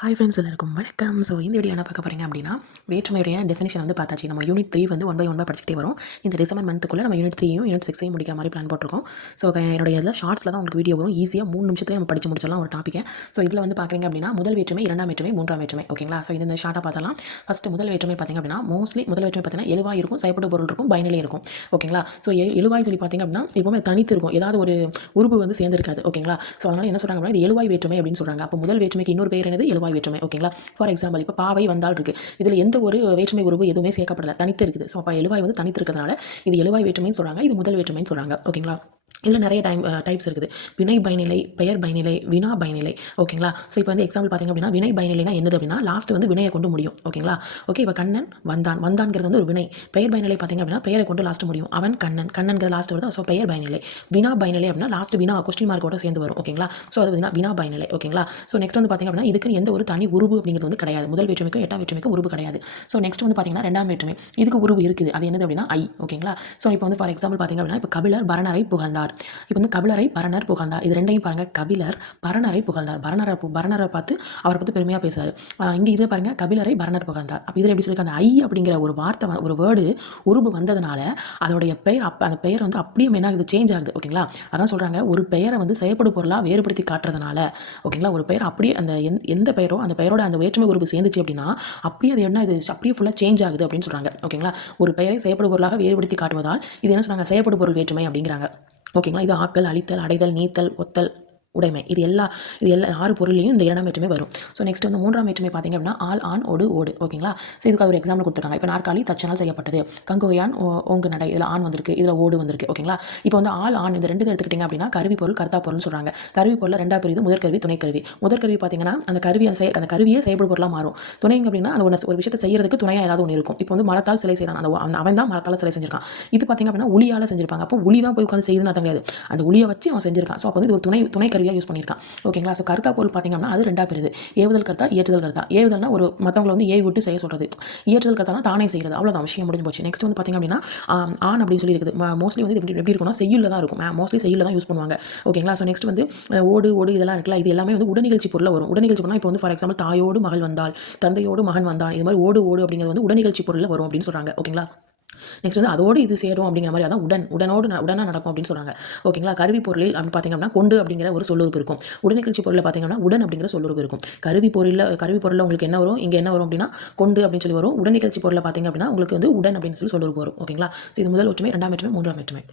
Hi friends, எல்லாருக்கும் வணக்கம். So இந்த வீடியோ என்ன பார்க்க போகிறீங்க அப்படின்னா, வேற்றுமையுடைய டெஃபினிஷன் வந்து பார்த்தாச்சு. நம்ம யூனிட் 3 வந்து 1 பை 1 படிச்சுட்டே வரும். இந்த டிசம்பர் மந்த்துக்குள்ளே நம்ம யூனிட் 3யும் யூனிட் 6ஐயும் முடிக்கிற மாதிரி பிளான் போட்டிருக்கோம். ஸோ என்னுடைய இதில் ஷார்ட்ஸில் தான் உங்களுக்கு வீடியோ வரும். ஈஸியாக 3 நிமிஷத்துலேயே நம்ம படிச்சு முடிச்சிடலாம் ஒரு டாப்பிக்கை. ஸோ இதில் வந்து பார்க்குறீங்க அப்படின்னா முதல் வேற்றுமை, இரண்டாம் வேற்றுமை, மூன்றாம் வேற்றுமை. ஓகேங்களா? ஸோ இந்த ஷார்ட்டாக பார்த்தலாம். ஃபஸ்ட்டு முதல் வேற்றுமை பார்த்திங்க அப்படின்னா, மோஸ்ட்லி முதல் வேற்றுமை பார்த்தீங்கன்னா எழுவாய் இருக்கும், செயல்படும் பொருள் இருக்கும், பயனிலை இருக்கும். ஓகேங்களா? ஸோ எழுவாய் சொல்லி பார்த்திங்க அப்படின்னா எப்பவுமே தனித்து இருக்கும், ஏதாவது ஒரு உருவு வந்து சேர்ந்துருக்காது. ஓகேங்களா? ஸோ அதனால் என்ன சொல்கிறாங்க அப்படின்னா இது எழுவாய் வேற்றுமை அப்படின்னு சொல்கிறாங்க. அப்போ முதல் வேற்றுமைக்கு இன்னொரு பேர் என்னது? எழுவாய் வேற்றுமை. ஓகேங்களா? ஃபார் எக்ஸாம்பிள் இப்போ பாவை வந்தால் இருக்கு, இதில் எந்த ஒரு வேற்றுமை உருவு எதுவுமே சேர்க்கப்படலை, தனித்து இருக்குது. ஸோ அப்போ எழுவாய் வந்து தனித்து இருக்கிறதுனால இது எழுவாய் வேற்றுமைன்னு சொல்கிறாங்க, இது முதல் வேற்றுமைன்னு சொல்கிறாங்க. ஓகேங்களா? இதில் நிறைய டைப்ஸ் இருக்குது. வினை பயனிலை, பெயர் பயனிலை, வினா பயனிலை. ஓகேங்களா? ஸோ இப்போ வந்து எக்ஸாம்பிள் பார்த்திங்க அப்படின்னா வினை பயனிலைனா என்னது அப்படின்னா லாஸ்ட் வந்து வினையை கொண்டு முடியும். ஓகேங்களா? ஓகே, இப்போ கண்ணன் வந்தான், வந்தான்கிறது வந்து ஒரு வினை. பெயர் பயனிலை பார்த்திங்க அப்படின்னா பெயரை கொண்டு லாஸ்ட் முடியும். அவன் கண்ணன், கண்ணன்கிற லாஸ்ட் வருது. ஸோ பெயர் பயனிலை. வினா பயனிலை அப்படின்னா லாஸ்ட் வினா கொஸ்டின் மார்க்கோட சேர்ந்து வரும். ஓகேங்களா? ஸோ அது வினா பயனிலை. ஓகேங்களா? ஸோ நெக்ஸ்ட் வந்து பார்த்திங்க அப்படின்னா இதுக்கு எந்த ஒரு தனி உருவு அப்படிங்கிறது வந்து கிடையாது. முதல் வேற்றுமைக்கும் எட்டாம் வேற்றுமைக்கும் உருவு கிடையாது. ஸோ நெக்ஸ்ட் வந்து பார்த்திங்கன்னா ரெண்டாம் வேற்றுமை, இதுக்கு உருவு இருக்குது. அது என்னது அப்படின்னா ஐ. ஓகேங்களா? ஸோ இப்போ வந்து ஃபார் எக்ஸாம்பிள் பார்த்திங்க அப்படின்னா இப்போ கபிலர் பரணரை புகழ்ந்தார். இப்போ வந்து கபிலரை பரணர் புகழ்ந்தார். இது ரெண்டையும் பாருங்க, கபிலர் பரணரை புகழ்ந்தார். பரணரை பார்த்து அவரை பற்றி பெருமையாக பேசுறாரு. இங்கே இதே பாருங்க, கபிலரை பரணர் புகழ்ந்தார். அப்போ இதில் எப்படி சொல்லி அந்த ஐ அப்படிங்கிற ஒரு வார்த்தை, ஒரு வேர்டு உருவு வந்ததுனால அதோடைய பெயர் அந்த பெயர் வந்து அப்படியே என்ன ஆகுது, சேஞ்ச் ஆகுது. ஓகேங்களா? அதான் சொல்கிறாங்க, ஒரு பெயரை வந்து செயற்படு பொருளாக வேறுபடுத்தி காட்டுறதுனால. ஓகேங்களா? ஒரு பெயர் அப்படியே அந்த எந்த பெயரோ அந்த பெயரோட அந்த வேற்றுமை உருவு சேர்ந்துச்சு அப்படின்னா அப்படியே அது என்ன, இது அப்படியே ஃபுல்லாக சேஞ்ச் ஆகுது அப்படின்னு சொல்கிறாங்க. ஓகேங்களா? ஒரு பெயரை செயற்படு பொருளாக வேறுபடுத்தி காட்டுவதால் இது என்ன சொல்கிறாங்க, செயற்படு பொருள் வேற்றுமை அப்படிங்கிறாங்க. ஓகேங்களா? இது ஆக்கல், அழித்தல், அடைதல், நீத்தல், ஒத்தல், உடைமை. இது எல்லா 6 பொருளையும் இந்த இரண்டாம் வேற்றுமை வரும். ஸோ நெக்ஸ்ட் வந்து மூன்றாம் வேற்றுமை பார்த்திங்க அப்படின்னா ஆல், ஆண், ஓடு, ஓடு. ஓகேங்களா? ஸோ இதுக்கு ஒரு எக்ஸாம்பிள் கொடுத்துருக்காங்க. இப்போ நாற்காலி தச்சனால் செய்யப்பட்டது, கங்குகையான் ஓங்கு நடை, இதில் ஆண் வந்திருக்கு, இதில் ஓடு வந்திருக்கு. ஓகேங்களா? இப்போ வந்து ஆல், ஆண் இந்த ரெண்டு எடுத்துக்கிட்டிங்க அப்படின்னா கருவி பொருள், கர்த்தா பொருள்னு சொல்கிறாங்க. கருவி பொருள் ரெண்டாவது பிரிவு முதற்கருவி, துணைக்கருவி. முதற்கருவி பார்த்திங்கன்னா அந்த கருவியை செயல்படு பொருளாக மாறும். துணைங்க அப்படின்னா அந்த ஒரு விஷயத்தை செய்யறதுக்கு துணையாக ஏதாவது ஒன்று இருக்கும். இப்போ வந்து மரத்தால் சிலை செய்தான், அவன் தான் மரத்தால் சிலை செஞ்சிருக்கான். இது பார்த்திங்க அப்படின்னா உளியால் செஞ்சிருப்பாங்க. அப்போ உளி தான் போய் உட்காந்து செய்யுதுன்னு அர்த்தம் கிடையாது, அந்த உளியை வச்சு அவன் செஞ்சிருக்கான். ஸோ அப்போ வந்து ஒரு துணை கருவியாக யூஸ் பண்ணியிருக்கான். ஓகேங்களா? ஸோ கர்த்தா பொருள் பார்த்திங்கன்னா அது ரெண்டாக பெறுது. ஏவுதல் கர்த்தா, ஏற்றுதல் கர்த்தா. ஏவுதல்னா ஒரு மற்றவங்களை வந்து ஏவி விட்டு செய்ய சொல்கிறது. ஏற்றுதல் கர்த்தானா தானே செய்கிறது. அவ்வளோதான், விஷயம் முடிஞ்சு போச்சு. நெக்ஸ்ட் வந்து பார்த்திங்க அப்படின்னா ஆண் அப்படின்னு சொல்லி இருக்குது. மோஸ்ட்லி வந்து எப்படி இருக்கும்னா செய்யுள்ள தான் இருக்கும். மோஸ்ட்லி செய்யுள்ள தான் யூஸ் பண்ணுவாங்க. ஓகேங்களா? ஸோ நெக்ஸ்ட் வந்து ஓடு, ஓடு இதெல்லாம் இருக்குல்ல, இது எல்லாமே வந்து உடனிகழ்ச்சி பொருளில் வரும். உடனிகழ்ச்சி பொருள்னா இப்போ வந்து ஃபார் எக்ஸாம்பிள் தாயோடு மகள் வந்தால், தந்தையோடு மகன் வந்தான், இது மாதிரி ஓடு, ஓடு அப்படிங்கிறது வந்து உடனிகழ்ச்சி பொருளில் வரும் அப்படின்னு சொல்கிறாங்க. ஓகேங்களா? நெக்ஸ்ட் வந்து அதோடு இது சேரும் அப்படிங்கிற மாதிரி, அதான் உடனாக நடக்கும் அப்படின்னு சொல்கிறாங்க. ஓகேங்களா? கருவி பொருளில் அப்படின்னு பார்த்திங்கன்னா கொண்டு அப்படிங்கிற ஒரு சொல்லுறுப்பு இருக்கும். உடனிகழ்ச்சி பொருளில் பார்த்திங்கன்னா உடன் அப்படிங்கிற சொல்லுறுப்பு இருக்கும். கருவி பொருளில் உங்களுக்கு என்ன வரும், இங்கே என்ன வரும் அப்படின்னா கொண்டு அப்படின்னு சொல்லி வரும். உடனிகழ்ச்சி பொருளில் பார்த்திங்க அப்படின்னா உங்களுக்கு வந்து உடன் அப்படின்னு சொல்லி சொல்லுறுப்பு வரும். ஓகேங்களா? ஸோ இது முதல் வேற்றுமை, இரண்டாம் வேற்றுமை, மூன்றாம் வேற்றுமை.